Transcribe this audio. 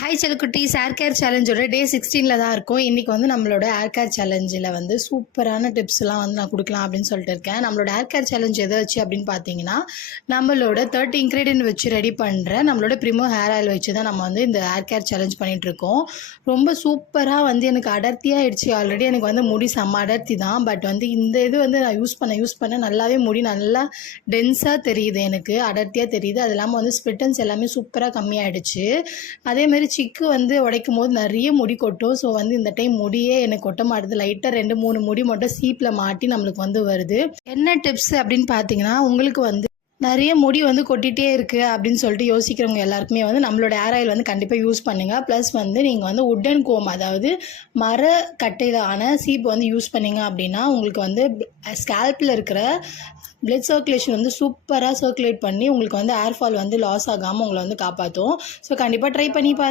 Hi செல்குட்டீஸ், hair care சேலஞ்சோட டே 16 தான் இருக்கும். இன்றைக்கி வந்து நம்மளோட ஹேர் கேர் சேலஞ்சில் வந்து சூப்பரான டிப்ஸ்லாம் வந்து நான் கொடுக்கலாம் அப்படின்னு சொல்லிட்டு இருக்கேன். நம்மளோட ஹேர் கேர் சேலஞ்ச் எதை வச்சு அப்படின்னு பார்த்தீங்கன்னா, நம்மளோட 30 இன்க்ரீடியன்ட் வச்சு ரெடி பண்ணுற நம்மளோட ப்ரிமோ ஹேர் ஆயில் வச்சு தான் நம்ம வந்து இந்த ஹேர் கேர் சேலஞ்ச் பண்ணிகிட்ருக்கோம். ரொம்ப சூப்பராக வந்து எனக்கு அடர்த்தியாகிடுச்சு. ஆல்ரெடி எனக்கு வந்து முடி செம்ம அடர்த்தி தான். பட் வந்து இந்த இது வந்து நான் யூஸ் பண்ண நல்லாவே முடி நல்லா டென்ஸாக தெரியுது, எனக்கு அடர்த்தியாக தெரியுது. அது இல்லாமல் வந்து ஸ்பிட்டன்ஸ் எல்லாமே சூப்பராக கம்மியாகிடுச்சு. அதேமாதிரி சிக்கு வந்து உடைக்கும் போது நிறைய முடி கொட்டும். ஸோ வந்து இந்த டைம் முடியே எனக்கு கொட்ட மாட்டுது. லைட்டாக 2-3 முடி மட்டும் சீப்பில் மாட்டி நம்மளுக்கு வந்து வருது. என்ன டிப்ஸ் அப்படின்னு பார்த்தீங்கன்னா, உங்களுக்கு வந்து நிறைய முடி வந்து கொட்டிகிட்டே இருக்குது அப்படின்னு சொல்லிட்டு யோசிக்கிறவங்க எல்லாருக்குமே வந்து நம்மளோட ஹேர் ஆயில் வந்து கண்டிப்பாக யூஸ் பண்ணுங்கள். ப்ளஸ் வந்து நீங்கள் வந்து உட்டன் கோம், அதாவது மர கட்டையில் ஆன சீப் வந்து யூஸ் பண்ணிங்க அப்படின்னா உங்களுக்கு வந்து ஸ்கேல்பில் இருக்கிற பிளட் சர்க்குலேஷன் வந்து சூப்பராக சர்க்குலேட் பண்ணி உங்களுக்கு வந்து ஹேர் ஃபால் வந்து லாஸ் ஆகாமல் உங்களை வந்து காப்பாற்றும். ஸோ கண்டிப்பாக ட்ரை பண்ணி பாருங்கள்.